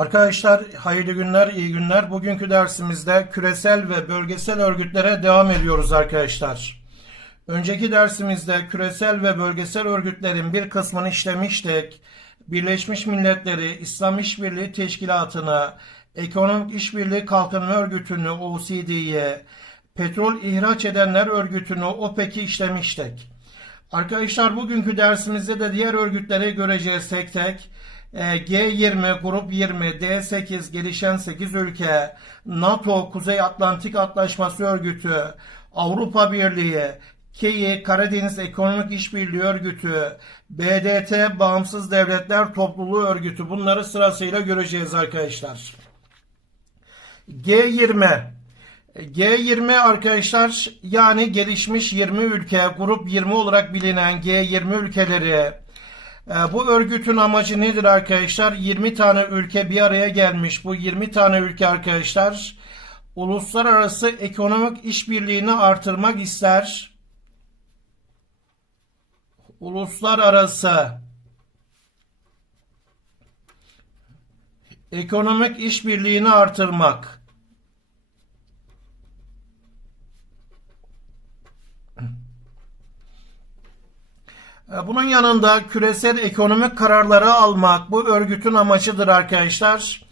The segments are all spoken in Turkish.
Arkadaşlar hayırlı günler, iyi günler. Bugünkü dersimizde küresel ve bölgesel örgütlere devam ediyoruz arkadaşlar. Önceki dersimizde küresel ve bölgesel örgütlerin bir kısmını işlemiştik. Birleşmiş Milletleri, İslam İşbirliği Teşkilatı'nı, Ekonomik İşbirliği Kalkınma Örgütü'nü, OECD'yi, Petrol İhraç Edenler Örgütü'nü, OPEC'i işlemiştik. Arkadaşlar bugünkü dersimizde de diğer örgütleri göreceğiz tek tek. Ee, G20, Grup 20, D8, gelişen 8 ülke, NATO, Kuzey Atlantik Antlaşması Örgütü, Avrupa Birliği, KEİ, Karadeniz Ekonomik İşbirliği Örgütü, BDT, Bağımsız Devletler Topluluğu Örgütü bunları sırasıyla göreceğiz arkadaşlar. G20 G20 arkadaşlar yani gelişmiş 20 ülke, grup 20 olarak bilinen G20 ülkeleri. E, Bu örgütün amacı nedir arkadaşlar? 20 tane ülke bir araya gelmiş. Bu 20 tane ülke arkadaşlar uluslararası ekonomik işbirliğini artırmak ister. Uluslararası ekonomik işbirliğini artırmak. E, Bunun yanında küresel ekonomik kararları almak bu örgütün amacıdır arkadaşlar.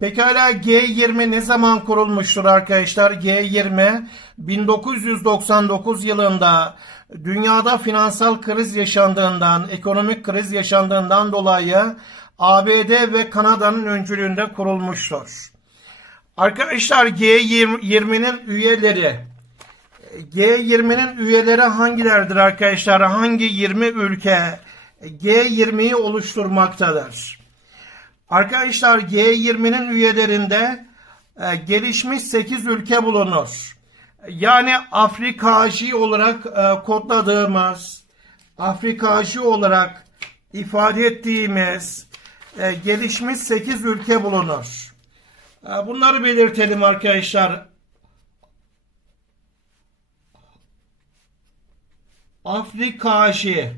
Pekala G20 ne zaman kurulmuştur arkadaşlar? G20 1999 yılında dünyada finansal kriz yaşandığından, ekonomik kriz yaşandığından dolayı ABD ve Kanada'nın öncülüğünde kurulmuştur. Arkadaşlar G20'nin üyeleri G20'nin üyeleri hangilerdir arkadaşlar? Hangi 20 ülke G20'yi oluşturmaktadır? Arkadaşlar G20'nin üyelerinde e, gelişmiş 8 ülke bulunur. Yani Afrikacı olarak e, kodladığımız, Afrikacı olarak ifade ettiğimiz e, gelişmiş 8 ülke bulunur. E, bunları belirtelim arkadaşlar. Afrikacı.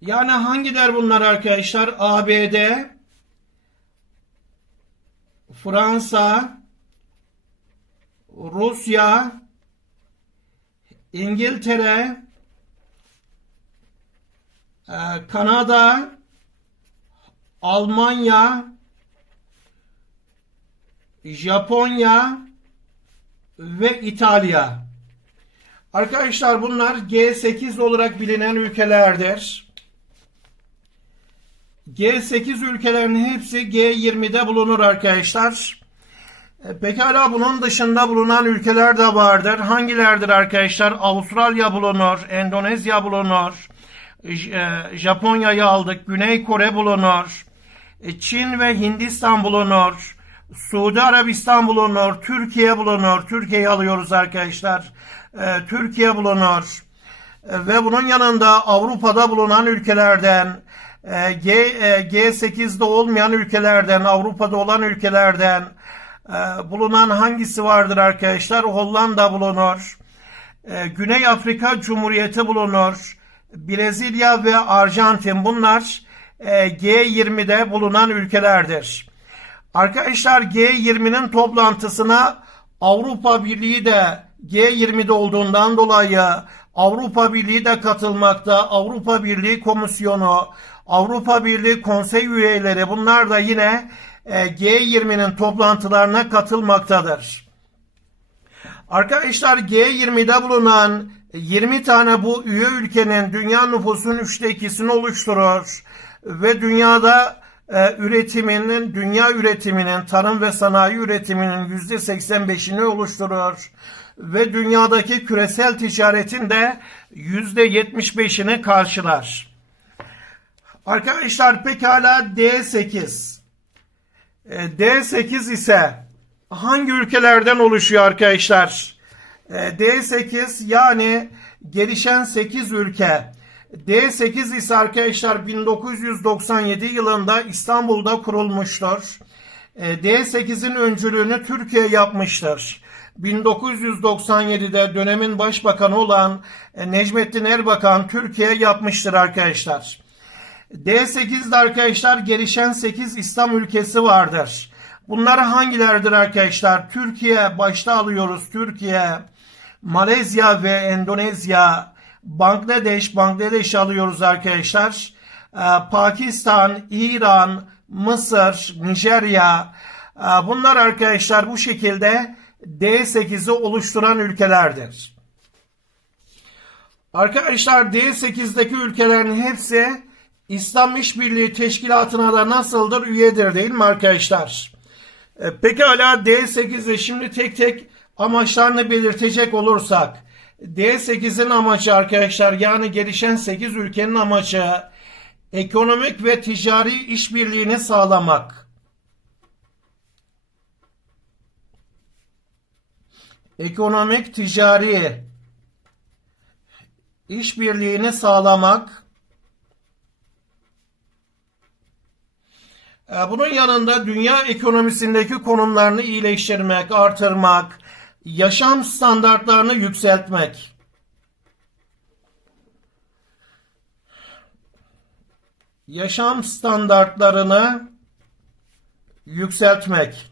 Yani hangiler bunlar arkadaşlar? ABD, Fransa, Rusya, İngiltere, e, Kanada, Almanya, Japonya ve İtalya. Arkadaşlar bunlar G8 olarak bilinen ülkelerdir. G8 ülkelerinin hepsi G20'de bulunur arkadaşlar. E, Pekala bunun dışında bulunan ülkeler de vardır. Hangilerdir arkadaşlar? Avustralya bulunur, Endonezya bulunur, e, Japonya'yı aldık, Güney Kore bulunur, e, Çin ve Hindistan bulunur, Suudi Arabistan bulunur, Türkiye bulunur, Türkiye'yi alıyoruz arkadaşlar, E, Türkiye bulunur. E, ve bunun yanında Avrupa'da bulunan ülkelerden, e, G, e, G8'de olmayan ülkelerden, Avrupa'da olan ülkelerden e, bulunan hangisi vardır arkadaşlar? Hollanda bulunur, e, Güney Afrika Cumhuriyeti bulunur, Brezilya ve Arjantin. Bunlar e, G20'de bulunan ülkelerdir. Arkadaşlar G20'nin toplantısına Avrupa Birliği de G20'de olduğundan dolayı Avrupa Birliği de katılmakta. Avrupa Birliği Komisyonu, Avrupa Birliği Konsey üyeleri bunlar da yine e, G20'nin toplantılarına katılmaktadır. Arkadaşlar G20'de bulunan 20 tane bu üye ülkenin dünya nüfusunun üçte ikisini oluşturur ve dünyada e, üretiminin, dünya üretiminin, tarım ve sanayi üretiminin yüzde 85'ini oluşturur ve dünyadaki küresel ticaretin de yüzde 75'ini karşılar. Arkadaşlar pekala D8. E, D8 ise hangi ülkelerden oluşuyor arkadaşlar? E, D8 yani gelişen 8 ülke. D8 ise arkadaşlar 1997 yılında İstanbul'da kurulmuştur. E, D8'in öncülüğünü Türkiye yapmıştır. 1997'de dönemin başbakanı olan e, Necmettin Erbakan Türkiye yapmıştır arkadaşlar. D8'de arkadaşlar gelişen 8 İslam ülkesi vardır. Bunlar hangilerdir arkadaşlar? Türkiye başta alıyoruz. Türkiye, Malezya ve Endonezya, Bangladeş, Bangladeş alıyoruz arkadaşlar. Ee, Pakistan, İran, Mısır, Nijerya. Ee, bunlar arkadaşlar bu şekilde D8'i oluşturan ülkelerdir. Arkadaşlar D8'deki ülkelerin hepsi İslam İşbirliği Teşkilatı'na da nasıldır? Üyedir değil mi arkadaşlar? E, Pekala D8'i şimdi tek tek amaçlarını belirtecek olursak D8'in amacı arkadaşlar yani gelişen 8 ülkenin amacı ekonomik ve ticari işbirliğini sağlamak. Ekonomik ticari işbirliğini sağlamak. E, Bunun yanında dünya ekonomisindeki konumlarını iyileştirmek, artırmak, yaşam standartlarını yükseltmek. Yaşam standartlarını yükseltmek.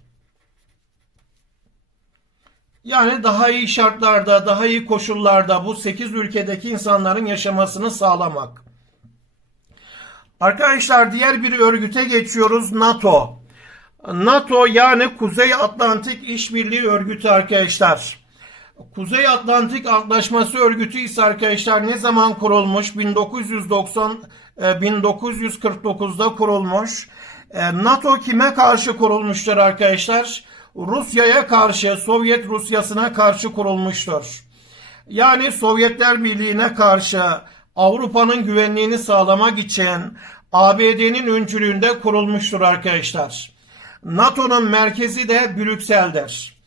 Yani daha iyi şartlarda, daha iyi koşullarda bu 8 ülkedeki insanların yaşamasını sağlamak. Arkadaşlar diğer bir örgüte geçiyoruz NATO. NATO yani Kuzey Atlantik İşbirliği Örgütü arkadaşlar. Kuzey Atlantik Antlaşması Örgütü ise arkadaşlar ne zaman kurulmuş? 1990 e, 1949'da kurulmuş. E, NATO kime karşı kurulmuştur arkadaşlar? Rusya'ya karşı, Sovyet Rusyası'na karşı kurulmuştur. Yani Sovyetler Birliği'ne karşı Avrupa'nın güvenliğini sağlamak için ABD'nin öncülüğünde kurulmuştur arkadaşlar. NATO'nun merkezi de Brüksel'dir.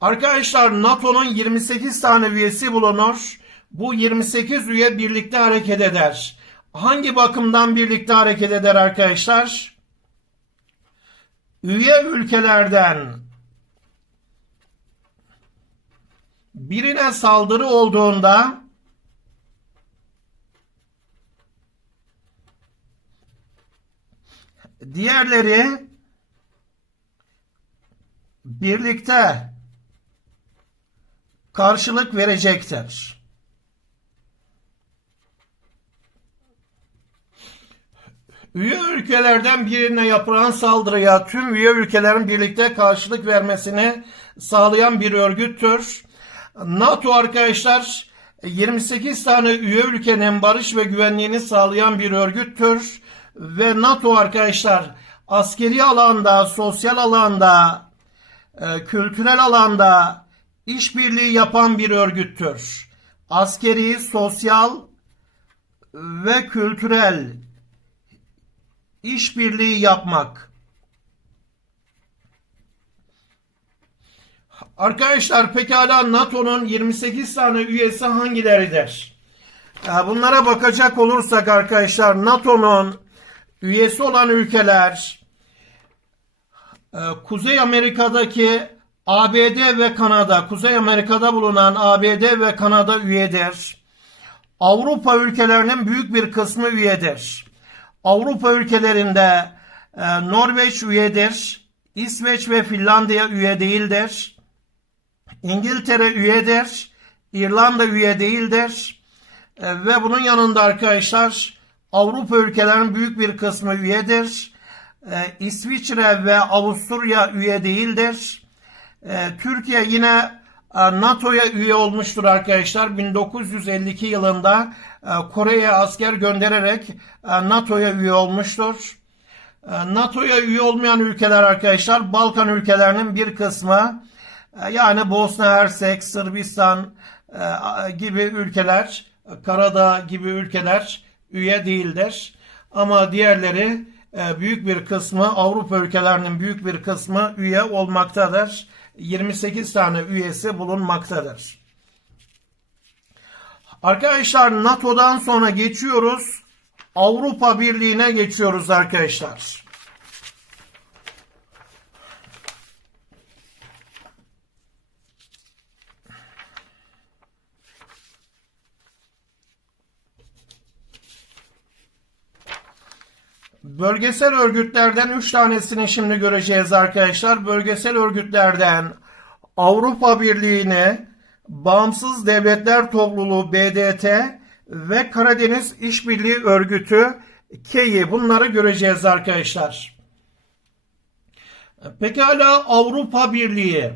Arkadaşlar NATO'nun 28 tane üyesi bulunur. Bu 28 üye birlikte hareket eder. Hangi bakımdan birlikte hareket eder arkadaşlar? Üye ülkelerden birine saldırı olduğunda diğerleri birlikte karşılık verecektir. Üye ülkelerden birine yapılan saldırıya tüm üye ülkelerin birlikte karşılık vermesini sağlayan bir örgüttür. NATO arkadaşlar 28 tane üye ülkenin barış ve güvenliğini sağlayan bir örgüttür. Ve NATO arkadaşlar askeri alanda, sosyal alanda, e, kültürel alanda işbirliği yapan bir örgüttür. Askeri, sosyal ve kültürel işbirliği yapmak. Arkadaşlar pekala NATO'nun 28 tane üyesi hangileridir? Ya Bunlara bakacak olursak arkadaşlar NATO'nun üyesi olan ülkeler e, Kuzey Amerika'daki ABD ve Kanada, Kuzey Amerika'da bulunan ABD ve Kanada üyedir. Avrupa ülkelerinin büyük bir kısmı üyedir. Avrupa ülkelerinde e, Norveç üyedir. İsveç ve Finlandiya üye değildir. İngiltere üyedir. İrlanda üye değildir. E, ve bunun yanında arkadaşlar Avrupa ülkelerinin büyük bir kısmı üyedir. E, İsviçre ve Avusturya üye değildir. E, Türkiye yine e, NATO'ya üye olmuştur arkadaşlar. 1952 yılında e, Kore'ye asker göndererek e, NATO'ya üye olmuştur. NATO'ya üye olmayan ülkeler arkadaşlar Balkan ülkelerinin bir kısmı yani Bosna Hersek, Sırbistan gibi ülkeler, Karadağ gibi ülkeler üye değildir. Ama diğerleri büyük bir kısmı Avrupa ülkelerinin büyük bir kısmı üye olmaktadır. 28 tane üyesi bulunmaktadır. Arkadaşlar NATO'dan sonra geçiyoruz. Avrupa Birliği'ne geçiyoruz arkadaşlar. Bölgesel örgütlerden 3 tanesini şimdi göreceğiz arkadaşlar. Bölgesel örgütlerden Avrupa Birliği'ne, Bağımsız Devletler Topluluğu BDT ve Karadeniz İşbirliği Örgütü KEİ bunları göreceğiz arkadaşlar. Pekala Avrupa Birliği.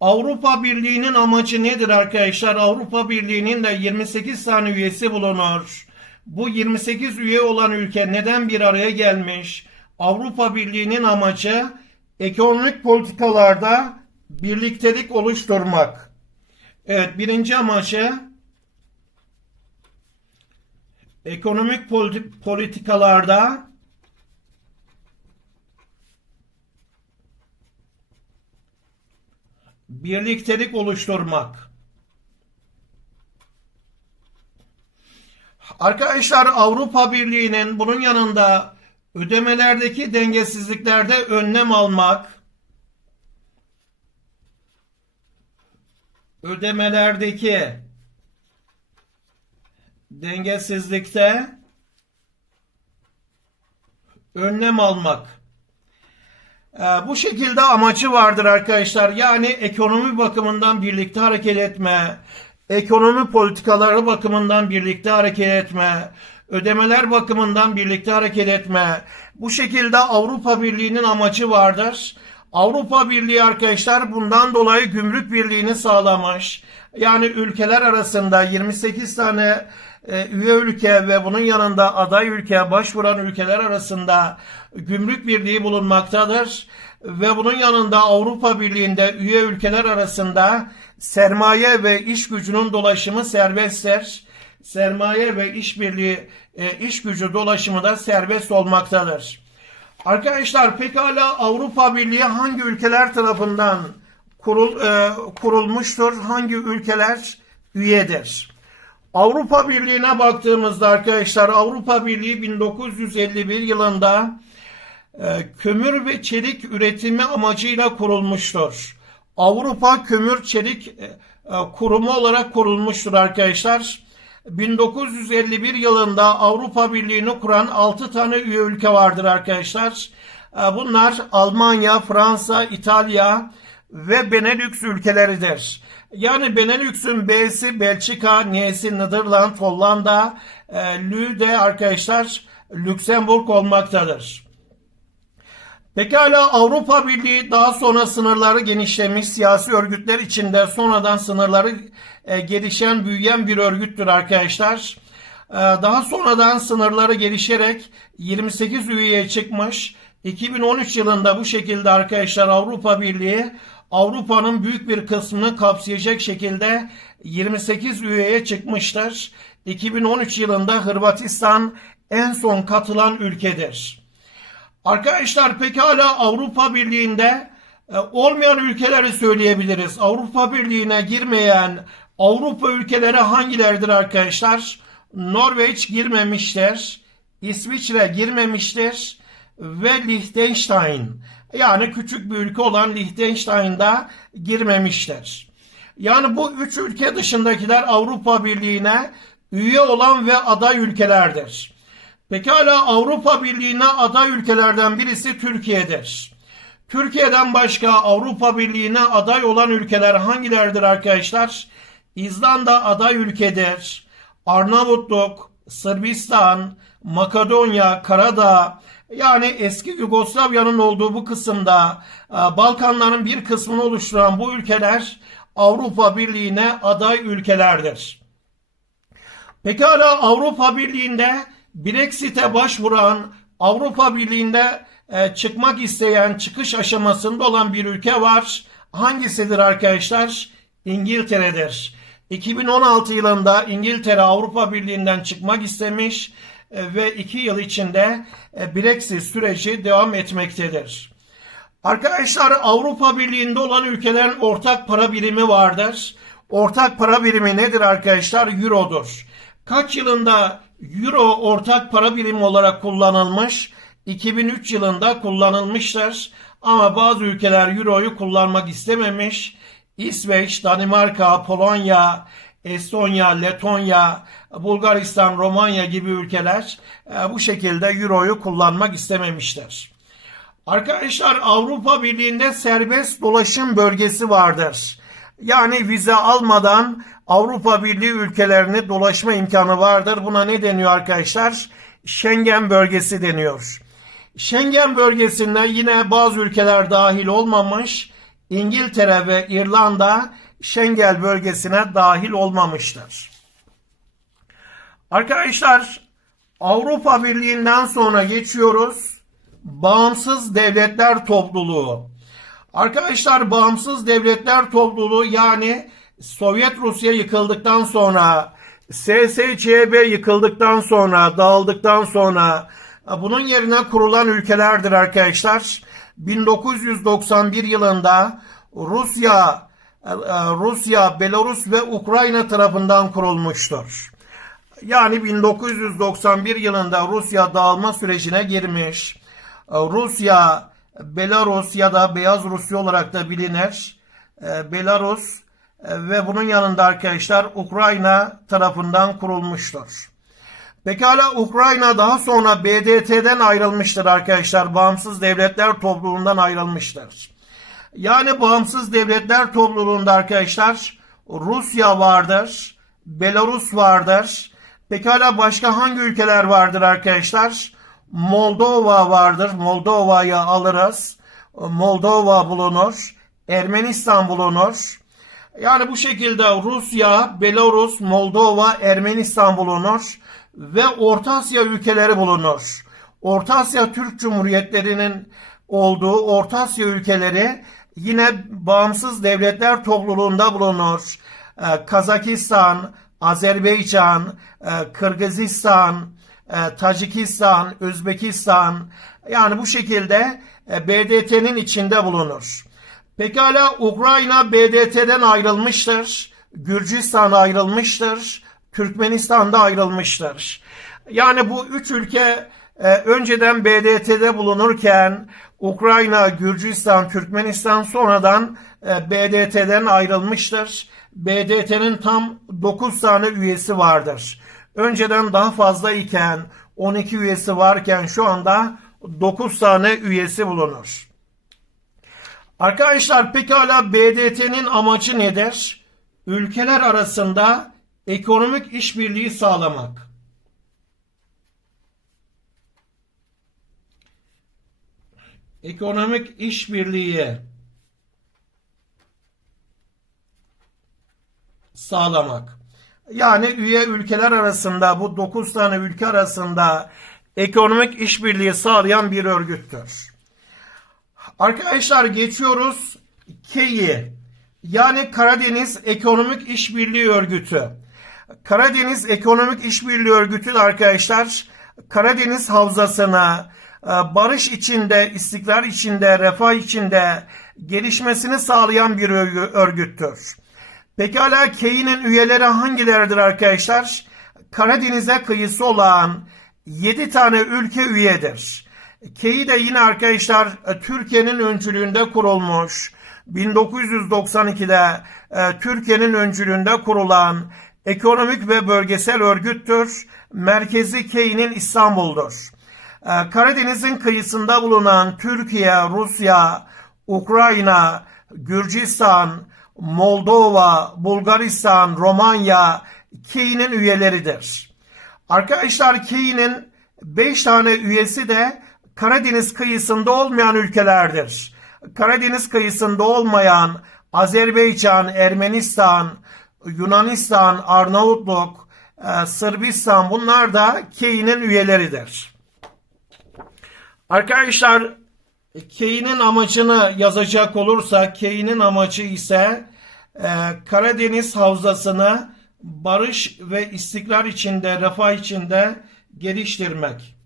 Avrupa Birliği'nin amacı nedir arkadaşlar? Avrupa Birliği'nin de 28 tane üyesi bulunur. Bu 28 üye olan ülke neden bir araya gelmiş? Avrupa Birliği'nin amacı ekonomik politikalarda birliktelik oluşturmak. Evet birinci amacı ekonomik politi- politikalarda birliktelik oluşturmak. Arkadaşlar Avrupa Birliği'nin bunun yanında ödemelerdeki dengesizliklerde önlem almak, ödemelerdeki dengesizlikte önlem almak. Ee, bu şekilde amacı vardır arkadaşlar. Yani ekonomi bakımından birlikte hareket etme, ekonomi politikaları bakımından birlikte hareket etme, ödemeler bakımından birlikte hareket etme. Bu şekilde Avrupa Birliği'nin amacı vardır. Avrupa Birliği arkadaşlar bundan dolayı gümrük birliğini sağlamış. Yani ülkeler arasında 28 tane e, üye ülke ve bunun yanında aday ülke, başvuran ülkeler arasında gümrük birliği bulunmaktadır. Ve bunun yanında Avrupa Birliği'nde üye ülkeler arasında sermaye ve iş gücünün dolaşımı serbesttir. Sermaye ve işbirliği, e, iş gücü dolaşımı da serbest olmaktadır. Arkadaşlar pekala Avrupa Birliği hangi ülkeler tarafından kurul, e, kurulmuştur? Hangi ülkeler üyedir? Avrupa Birliği'ne baktığımızda arkadaşlar Avrupa Birliği 1951 yılında e, kömür ve çelik üretimi amacıyla kurulmuştur. Avrupa Kömür Çelik e, e, Kurumu olarak kurulmuştur arkadaşlar. 1951 yılında Avrupa Birliği'ni kuran 6 tane üye ülke vardır arkadaşlar. E, Bunlar Almanya, Fransa, İtalya ve Benelux ülkeleridir. Yani Benelux'un B'si Belçika, N'si Netherland, Hollanda, e, Lü de arkadaşlar Lüksemburg olmaktadır. Pekala Avrupa Birliği daha sonra sınırları genişlemiş siyasi örgütler içinde sonradan sınırları e, gelişen büyüyen bir örgüttür arkadaşlar. E, daha sonradan sınırları gelişerek 28 üyeye çıkmış. 2013 yılında bu şekilde arkadaşlar Avrupa Birliği Avrupa'nın büyük bir kısmını kapsayacak şekilde 28 üyeye çıkmıştır. 2013 yılında Hırvatistan en son katılan ülkedir. Arkadaşlar pekala Avrupa Birliği'nde e, olmayan ülkeleri söyleyebiliriz. Avrupa Birliği'ne girmeyen Avrupa ülkeleri hangilerdir arkadaşlar? Norveç girmemiştir. İsviçre girmemiştir. Ve Liechtenstein. Yani küçük bir ülke olan Liechtenstein'da girmemiştir. Yani bu üç ülke dışındakiler Avrupa Birliği'ne üye olan ve aday ülkelerdir. Pekala Avrupa Birliği'ne aday ülkelerden birisi Türkiye'dir. Türkiye'den başka Avrupa Birliği'ne aday olan ülkeler hangilerdir arkadaşlar? İzlanda aday ülkedir. Arnavutluk, Sırbistan, Makedonya, Karadağ yani eski Yugoslavya'nın olduğu bu kısımda e, Balkanların bir kısmını oluşturan bu ülkeler Avrupa Birliği'ne aday ülkelerdir. Pekala Avrupa Birliği'nde Brexit'e başvuran, Avrupa Birliği'nde e, çıkmak isteyen, çıkış aşamasında olan bir ülke var. Hangisidir arkadaşlar? İngiltere'dir. 2016 yılında İngiltere Avrupa Birliği'nden çıkmak istemiş e, ve 2 yıl içinde e, Brexit süreci devam etmektedir. Arkadaşlar Avrupa Birliği'nde olan ülkelerin ortak para birimi vardır. Ortak para birimi nedir arkadaşlar? Euro'dur. Kaç yılında Euro ortak para birimi olarak kullanılmış? 2003 yılında kullanılmıştır. Ama bazı ülkeler Euro'yu kullanmak istememiş. İsveç, Danimarka, Polonya, Estonya, Letonya, Bulgaristan, Romanya gibi ülkeler e, bu şekilde Euro'yu kullanmak istememiştir. Arkadaşlar Avrupa Birliği'nde serbest dolaşım bölgesi vardır. Yani vize almadan Avrupa Birliği ülkelerini dolaşma imkanı vardır. Buna ne deniyor arkadaşlar? Schengen bölgesi deniyor. Schengen bölgesinde yine bazı ülkeler dahil olmamış. İngiltere ve İrlanda Schengen bölgesine dahil olmamıştır. Arkadaşlar Avrupa Birliği'nden sonra geçiyoruz. Bağımsız Devletler Topluluğu. Arkadaşlar Bağımsız Devletler Topluluğu yani Sovyet Rusya yıkıldıktan sonra SSCB yıkıldıktan sonra dağıldıktan sonra bunun yerine kurulan ülkelerdir arkadaşlar. 1991 yılında Rusya, Rusya, Belarus ve Ukrayna tarafından kurulmuştur. Yani 1991 yılında Rusya dağılma sürecine girmiş. Rusya, Belarus ya da Beyaz Rusya olarak da bilinir. Belarus ve bunun yanında arkadaşlar Ukrayna tarafından kurulmuştur. Pekala Ukrayna daha sonra BDT'den ayrılmıştır arkadaşlar. Bağımsız Devletler Topluluğundan ayrılmıştır. Yani Bağımsız Devletler Topluluğunda arkadaşlar Rusya vardır, Belarus vardır. Pekala başka hangi ülkeler vardır arkadaşlar? Moldova vardır. Moldova'yı alırız. Moldova bulunur. Ermenistan bulunur. Yani bu şekilde Rusya, Belarus, Moldova, Ermenistan bulunur ve Orta Asya ülkeleri bulunur. Orta Asya Türk Cumhuriyetlerinin olduğu Orta Asya ülkeleri yine bağımsız devletler topluluğunda bulunur. Ee, Kazakistan, Azerbaycan, e, Kırgızistan, e, Tacikistan, Özbekistan yani bu şekilde e, BDT'nin içinde bulunur. Pekala Ukrayna BDT'den ayrılmıştır. Gürcistan ayrılmıştır. Türkmenistan da ayrılmıştır. Yani bu üç ülke e, önceden BDT'de bulunurken Ukrayna, Gürcistan, Türkmenistan sonradan e, BDT'den ayrılmıştır. BDT'nin tam 9 tane üyesi vardır. Önceden daha fazla iken 12 üyesi varken şu anda 9 tane üyesi bulunur. Arkadaşlar pekala BDT'nin amacı nedir? Ülkeler arasında ekonomik işbirliği sağlamak. Ekonomik işbirliği sağlamak. Yani üye ülkeler arasında bu 9 tane ülke arasında ekonomik işbirliği sağlayan bir örgüttür. Arkadaşlar geçiyoruz KEİ yani Karadeniz Ekonomik İşbirliği Örgütü. Karadeniz Ekonomik İşbirliği Örgütü arkadaşlar Karadeniz Havzası'na e, barış içinde, istikrar içinde, refah içinde gelişmesini sağlayan bir örgüttür. Pekala KEİ'nin üyeleri hangileridir arkadaşlar? Karadeniz'e kıyısı olan 7 tane ülke üyedir. KEİ de yine arkadaşlar e, Türkiye'nin öncülüğünde kurulmuş. 1992'de e, Türkiye'nin öncülüğünde kurulan ekonomik ve bölgesel örgüttür. Merkezi KEİ'nin İstanbul'dur. E, Karadeniz'in kıyısında bulunan Türkiye, Rusya, Ukrayna, Gürcistan, Moldova, Bulgaristan, Romanya KEİ'nin üyeleridir. Arkadaşlar KEİ'nin 5 tane üyesi de Karadeniz kıyısında olmayan ülkelerdir. Karadeniz kıyısında olmayan Azerbaycan, Ermenistan, Yunanistan, Arnavutluk, e, Sırbistan bunlar da KEİ'nin üyeleridir. Arkadaşlar KEİ'nin amacını yazacak olursa KEİ'nin amacı ise e, Karadeniz Havzası'nı barış ve istikrar içinde, refah içinde geliştirmek.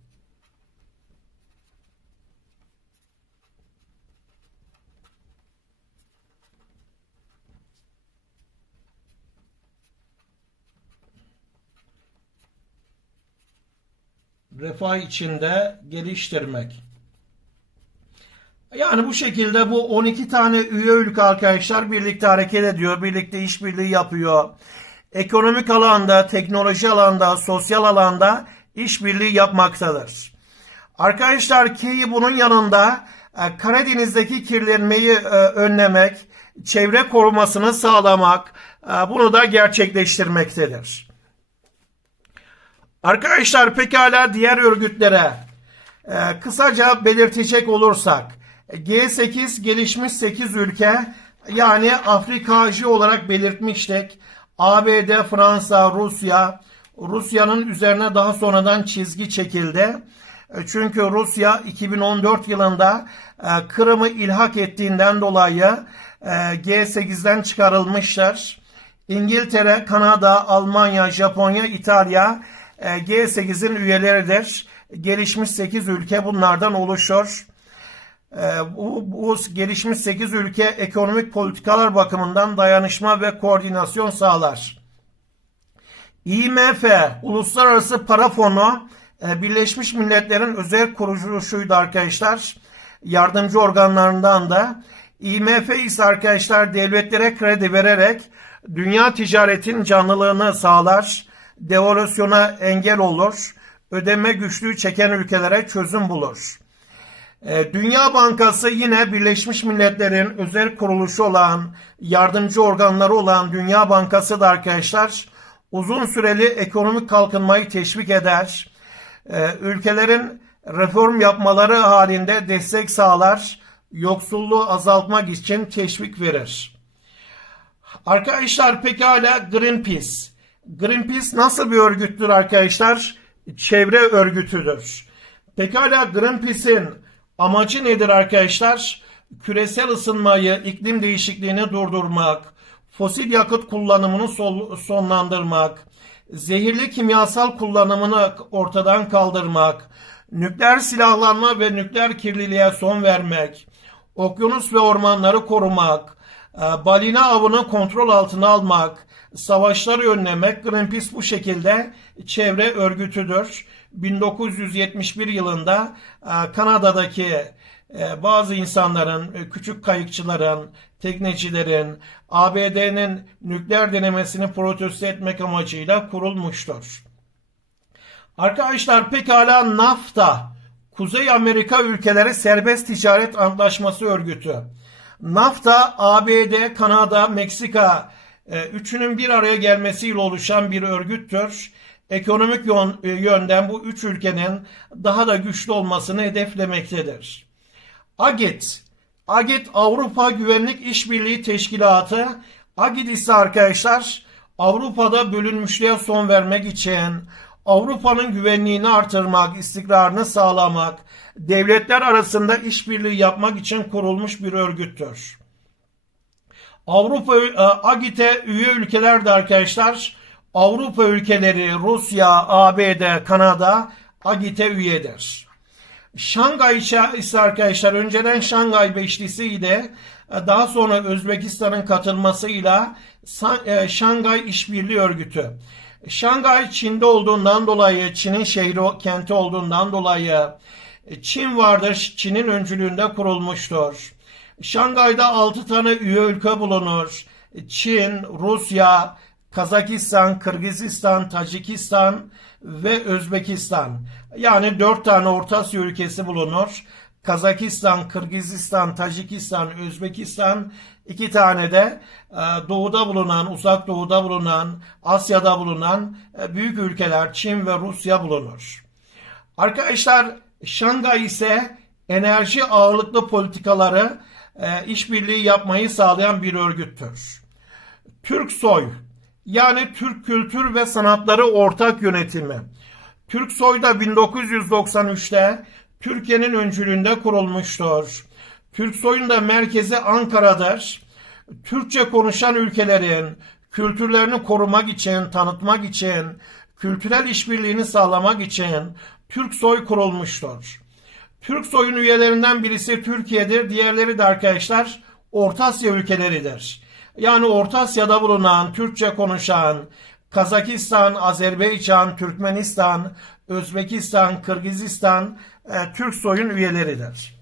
refah içinde geliştirmek. Yani bu şekilde bu 12 tane üye ülke arkadaşlar birlikte hareket ediyor, birlikte işbirliği yapıyor. ekonomik alanda, teknoloji alanda, sosyal alanda işbirliği yapmaktadır. Arkadaşlar ki bunun yanında e, Karadeniz'deki kirlenmeyi e, önlemek, çevre korumasını sağlamak e, bunu da gerçekleştirmektedir. Arkadaşlar pekala diğer örgütlere kısaca belirtecek olursak G8 gelişmiş 8 ülke yani Afrikacı olarak belirtmiştik. ABD, Fransa, Rusya, Rusya'nın üzerine daha sonradan çizgi çekildi. E, Çünkü Rusya 2014 yılında e, Kırım'ı ilhak ettiğinden dolayı e, G8'den çıkarılmışlar. İngiltere, Kanada, Almanya, Japonya, İtalya e, G8'in üyeleridir. Gelişmiş 8 ülke bunlardan oluşur. E, Bu, bu gelişmiş 8 ülke ekonomik politikalar bakımından dayanışma ve koordinasyon sağlar. IMF, Uluslararası Para Fonu, e, Birleşmiş Milletler'in özel kuruluşuydu arkadaşlar. Yardımcı organlarından da. IMF ise arkadaşlar devletlere kredi vererek dünya ticaretin canlılığını sağlar, devalüasyona engel olur, ödeme güçlüğü çeken ülkelere çözüm bulur. E, Dünya Bankası yine Birleşmiş Milletler'in özel kuruluşu olan, yardımcı organları olan Dünya Bankası da arkadaşlar uzun süreli ekonomik kalkınmayı teşvik eder. E, Ülkelerin reform yapmaları halinde destek sağlar, yoksulluğu azaltmak için teşvik verir. Arkadaşlar pekala Greenpeace. Greenpeace nasıl bir örgüttür arkadaşlar? Çevre örgütüdür. Pekala Greenpeace'in amacı nedir arkadaşlar? Küresel ısınmayı, iklim değişikliğini durdurmak, fosil yakıt kullanımını sonlandırmak, zehirli kimyasal kullanımını ortadan kaldırmak, nükleer silahlanma ve nükleer kirliliğe son vermek, okyanus ve ormanları korumak, e, balina avını kontrol altına almak, savaşları önlemek Greenpeace bu şekilde çevre örgütüdür. 1971 yılında e, Kanada'daki e, bazı insanların, e, küçük kayıkçıların, teknecilerin ABD'nin nükleer denemesini protesto etmek amacıyla kurulmuştur. Arkadaşlar pekala NAFTA, Kuzey Amerika Ülkeleri Serbest Ticaret Antlaşması Örgütü. NAFTA, ABD, Kanada, Meksika üçünün bir araya gelmesiyle oluşan bir örgüttür. Ekonomik e, yönden bu üç ülkenin daha da güçlü olmasını hedeflemektedir. AGİT, AGİT Avrupa Güvenlik İşbirliği Teşkilatı. AGİT ise arkadaşlar Avrupa'da bölünmüşlüğe son vermek için Avrupa'nın güvenliğini artırmak, istikrarını sağlamak, devletler arasında işbirliği yapmak için kurulmuş bir örgüttür. Avrupa e, AGİT'e üye ülkeler de arkadaşlar Avrupa ülkeleri Rusya, ABD, Kanada AGİT'e üyedir. Şangay ise arkadaşlar önceden Şangay Beşlisi'ydi. Daha sonra Özbekistan'ın katılmasıyla e, Şangay İşbirliği Örgütü. Şangay Çin'de olduğundan dolayı, Çin'in şehri, kenti olduğundan dolayı e, Çin vardır, Çin'in öncülüğünde kurulmuştur. Şangay'da 6 tane üye ülke bulunur. Çin, Rusya, Kazakistan, Kırgızistan, Tacikistan ve Özbekistan. Yani 4 tane Orta Asya ülkesi bulunur. Kazakistan, Kırgızistan, Tacikistan, Özbekistan, iki tane de e, doğuda bulunan, uzak doğuda bulunan, Asya'da bulunan e, büyük ülkeler Çin ve Rusya bulunur. Arkadaşlar Şangay ise enerji ağırlıklı politikaları e, işbirliği yapmayı sağlayan bir örgüttür. Türksoy yani Türk Kültür ve Sanatları Ortak Yönetimi. Türksoy da 1993'te Türkiye'nin öncülüğünde kurulmuştur. Türksoy'un da merkezi Ankara'dır. Türkçe konuşan ülkelerin kültürlerini korumak için, tanıtmak için, kültürel işbirliğini sağlamak için Türksoy kurulmuştur. Türksoy'un üyelerinden birisi Türkiye'dir, diğerleri de arkadaşlar Orta Asya ülkeleridir. Yani Orta Asya'da bulunan, Türkçe konuşan, Kazakistan, Azerbaycan, Türkmenistan, Özbekistan, Kırgızistan, e, Türksoy'un üyeleridir.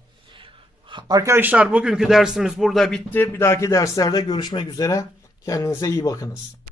Arkadaşlar bugünkü dersimiz burada bitti. Bir dahaki derslerde görüşmek üzere. Kendinize iyi bakınız.